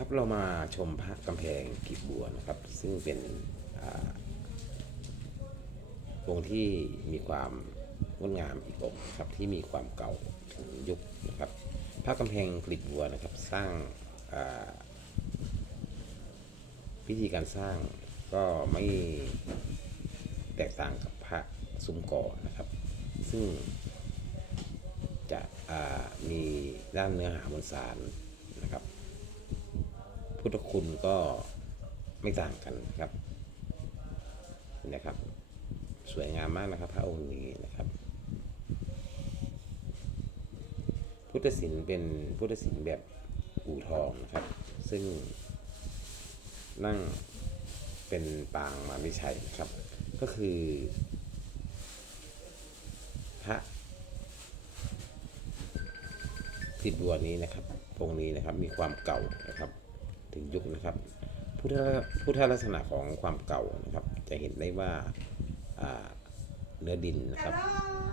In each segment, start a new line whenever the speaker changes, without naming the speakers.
ครับเรามาชมพระกำแพงกีบบัวนะครับ ซึ่งเป็นองค์ที่มีความงดงามอีกองค์ครับที่มีความเก่าถึงยุคนะครับพระกำแพงกลีบบัวนะครับสร้างาพิธีการสร้างก็ไม่แตกต่างกับพระซุ้มก่อนะครับ ซึ่งจะมีด้านเนื้อหามวลสาร พุทธคุณก็ไม่ต่างกันครับนะครับ สวยงามมากนะครับ พระองค์นี้นะครับ พุทธศิลป์เป็นพุทธศิลป์แบบอู่ทองนะครับ ซึ่งนั่งเป็นปางมาวิชัยนะครับ ก็คือ พระทิดบัวนี้นะครับองค์นี้นะครับมีความเก่านะครับ ถึงยุคนะครับ พุทธพุทธลักษณะของความเก่านะครับ จะเห็นได้ว่าเนื้อดินนะครับ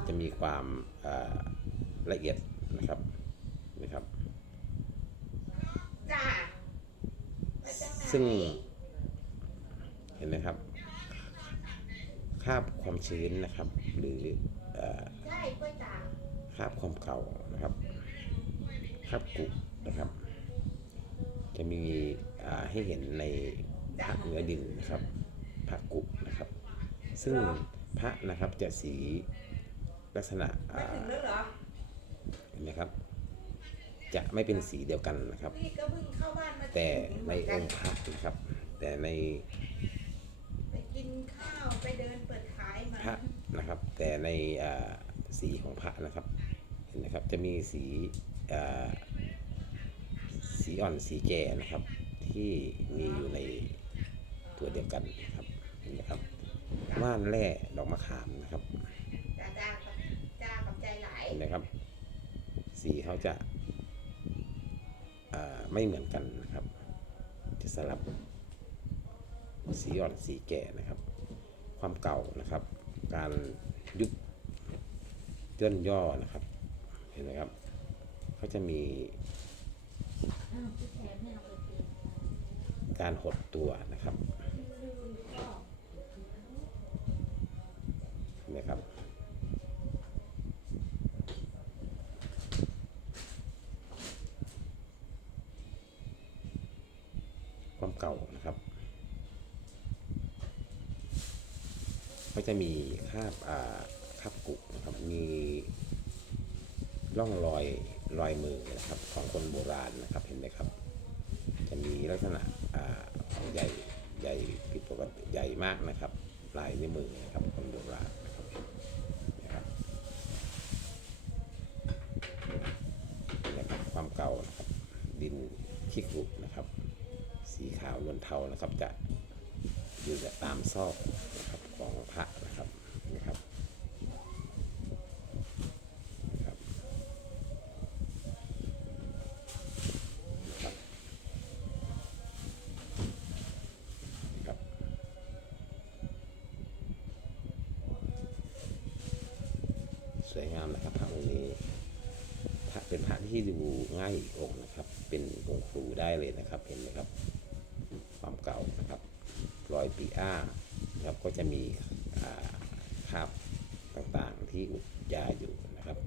จะมีความละเอียดนะครับนะครับ ซึ่งเห็นไหมครับคาบความชื้นนะครับ หรือ
ข้าก
คาบความเก่านะครับคาบกุนะครับ จะมีอ่าให้เห็นในพระเนื้อดินนะครับพระกุนะครับ ซึ่งพระนะครับจะสีลักษณะ
มา
อ่า
ถึงแล้วเหรอ
เห็นไหมครับ จะไม่เป็นสีเดียวกันนะครับ
พี่ก็เพิ่งเข้าบ้านมา
แต่
ถึง
ใน
เหมื
อ
กั
งค์พระนะครับ แต่ใน
ไปกินข้าวไปเดินเปิดขายมา
พระนะครับ แต่ในอ่าสีของพระนะครับ เห็นไหมครับจะมีสีอ่า สีอ่อนสีแก่นะครับ ที่มีอยู่ในตัวเดียวกันนะครับเห็นไหมครับว่านแร่ดอกมะขามนะครับ
จ้าจ้ากับจ้ากับใจหลาย
เห็นไหมครับ สีเขาจะอ่าไม่เหมือนกันนะครับ จะสลับสีอ่อนสีแก่นะครับ ความเก่านะครับ การยุบย่นย่อนะครับ เห็นไหมครับเขาจะมี การหดตัวนะครับเห็นไหมครับ ความเก่านะครับก็จะมีคาบอ่าคาบกุนะครับ มีร่องรอย รอยมือนะครับของคนโบราณนะครับเห็นไหมครับ จะมีลักษณะอ่าใหญ่ใหญ่ผิดปกติใหญ่มากนะครับลายในวมือนะครับคนโบราณนะครับนะครับนะครับความเก่านะครับดินขี้กรุนะครับ สีขาวนวลเทานะครับจะอยู่แต่ตามซอกนะครับของพระนะครับนะครับนะครับนะครับนะครับ สวยงามนะครับพระองค์นี้พระเป็นพระที่ดูง่ายอีกองค์นะครับ เป็นองค์ครูได้เลยนะครับเห็นไหมครับ ความเก่านะครับรอยปีอ้านะครับก็จะมีอ่าคราบต่างๆที่อุดยาอยู่นะครับ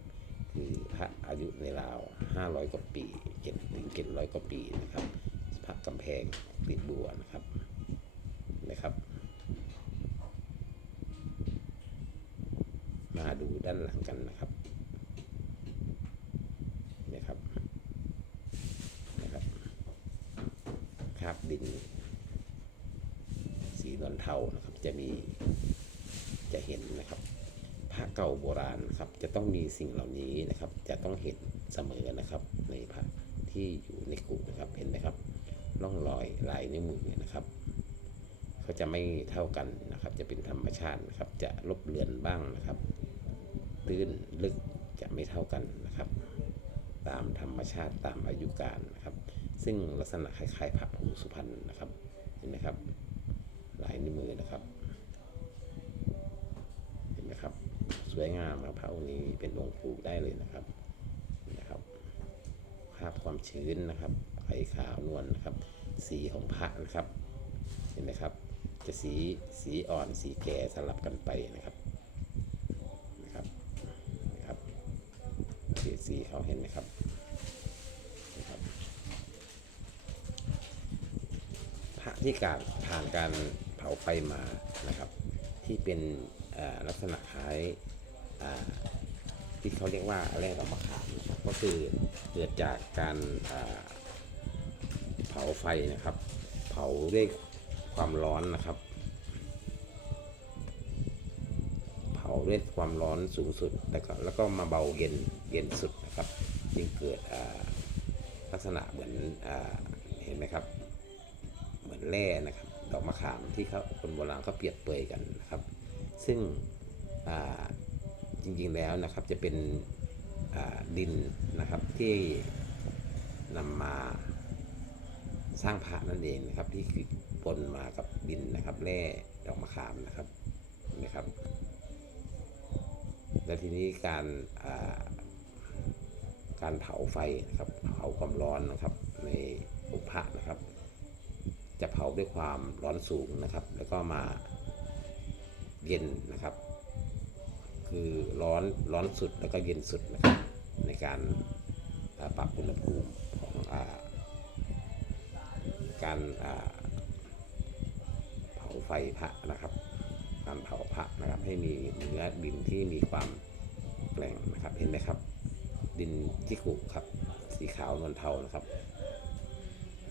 คือพระอายุในราว 500 กว่าปีเจ็ดถึงเจ็ดร้อยกว่าปีนะครับพระกำแพงกลีบบัวนะครับ ด้านหลังกันนะครับนะครับนะครับคราบดิน สีนวลเทานะครับจะมีจะเห็นนะครับพระเก่าโบราณครับจะต้องมีสิ่งเหล่านี้นะครับ จะต้องเห็นเสมอนะครับ ในพระที่อยู่ในกลุ่มนะครับเห็นไหมครับร่องรอยลายนิ้วมือนะครับเขาจะไม่เท่ากันนะครับ จะเป็นธรรมชาตินะครับ จะลบเลือนบ้างนะครับ ตื้นลึกจะไม่เท่ากันนะครับ ตามธรรมชาติตามอายุการนะครับ ซึ่งลักษณะคล้ายๆพระผงสุพรรณนะครับเห็นไหมครับลายนิ้วมือนะครับ เห็นไหมครับ สวยงามครับพระองค์นี้เป็นองค์ปู่ได้เลยนะครับนไหมครับภาพความชื้นนะครับไขขาวนวลนะครับ สีของพระนะครับ เห็นไหมครับ จะสีสีอ่อนสีแก่สลับกันไปนะครับนะครับ สีเขาเห็นไหมครับนะครับพระที่การผ่านการเผาไฟมานะครับ ที่เป็นลักษณะคล้ายที่เขาเรียกว่าแร่ดอกมะขามนะครับก็คือเกิดจากการาเผาไฟนะครับ เผาด้วยความร้อนนะครับ ด้วยความร้อนสูงสุดแล้วก็แล้วก็มาเบาเย็นเย็นสุดนะครับจึงเกิดลักษณะเหมือนอเห็นไหมครับ เหมือนแร่นะครับ ดอกมะขามที่เขาคนโบราณเขาเปรียบเปยกันนะครับ ซึ่งจริงๆแล้วนะครับจะเป็นดินนะครับที่นำมาสร้างพระนั่นเองนะครับที่คือปนมากับดินนะครับแร่ดอกมะขามนะครับนไหมครับ และทีนี้การการเผาไฟนะครับเผาความร้อนนะครับ ในองค์พะนะครับ จะเผาด้วยความร้อนสูงนะครับ แล้วก็มาเย็นนะครับ คือร้อนร้อนสุดแล้วก็เย็นสุดนะครับในการาปรับอุณหภูมิของอาการาเผาไฟพระนะครับ การเผาพระนะครับ ให้มีเนื้อดินที่มีความแกร่งนะครับ เห็นไหมครับ ดินที่กุครับ สีขาวนวลเทานะครับ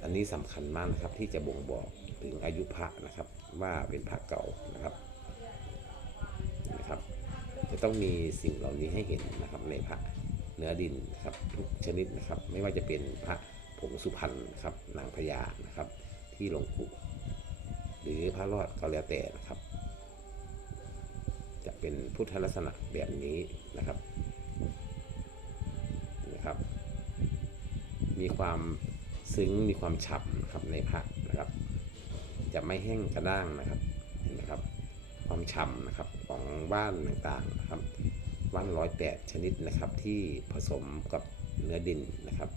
อันนี้สำคัญมากนะครับที่จะบ่งบอกถึงอายุพระนะครับ ว่าเป็นพระเก่านะครับนะครับ จะต้องมีสิ่งเหล่านี้ให้เห็นนะครับในพระเนื้อดินนะครับทุกชนิดนะครับ ไม่ว่าจะเป็นพระผงสุพรรณนะครับนางพญานะครับ ที่หลวงปู่หรือพระรอดก็แล้วแต่นะครับ เป็นพุทธลักษณะแบบนี้นะครับนะครับ มีความซึ้งมีความฉ่ำครับในพระนะครับ จะไม่แห้งกระด้างนะครับเห็นไหมครับ ความฉ่ำนะครับของว่านต่างๆนะครับว่านร้อยแปดชนิดนะครับที่ผสมกับเนื้อดินนะครับ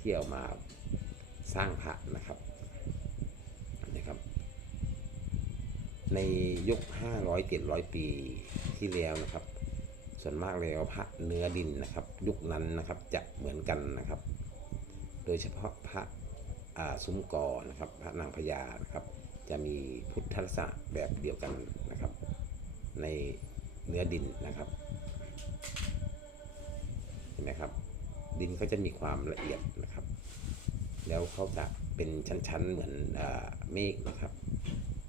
ที่เอามาสร้างพระนะครับ ในยุค 500 700 ปีที่แล้วนะครับ ส่วนมากแล้วพระเนื้อดินนะครับ ยุคนั้นนะครับจะเหมือนกันนะครับ โดยเฉพาะพระซุ้มกอนะครับ พระนางพญานะครับ จะมีพุทธลักษณะแบบเดียวกันนะครับ ในเนื้อดินนะครับเห็นไหมครับ ดินก็จะมีความละเอียดนะครับ แล้วเขาจะเป็นชั้นๆเหมือนอเมฆนะครับ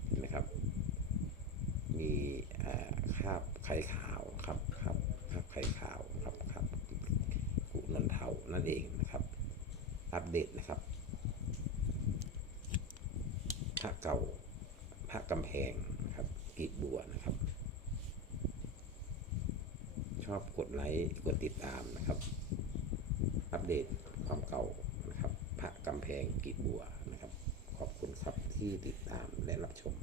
เห็นไหมครับ มีอ่าคราบ ไข่ขาวครับครับคราบไข่ขาวครับครับกุนนเทานั่นเองนะครับ อัปเดตนะครับพระเก่าพระกำแพงนะครับกีบบัวนะครับ ชอบกดไลค์กดติดตามนะครับ อัปเดตความเก่านะครับพระกำแพงกีบบัวนะครับ ขอบคุณครับที่ติดตามและรับชม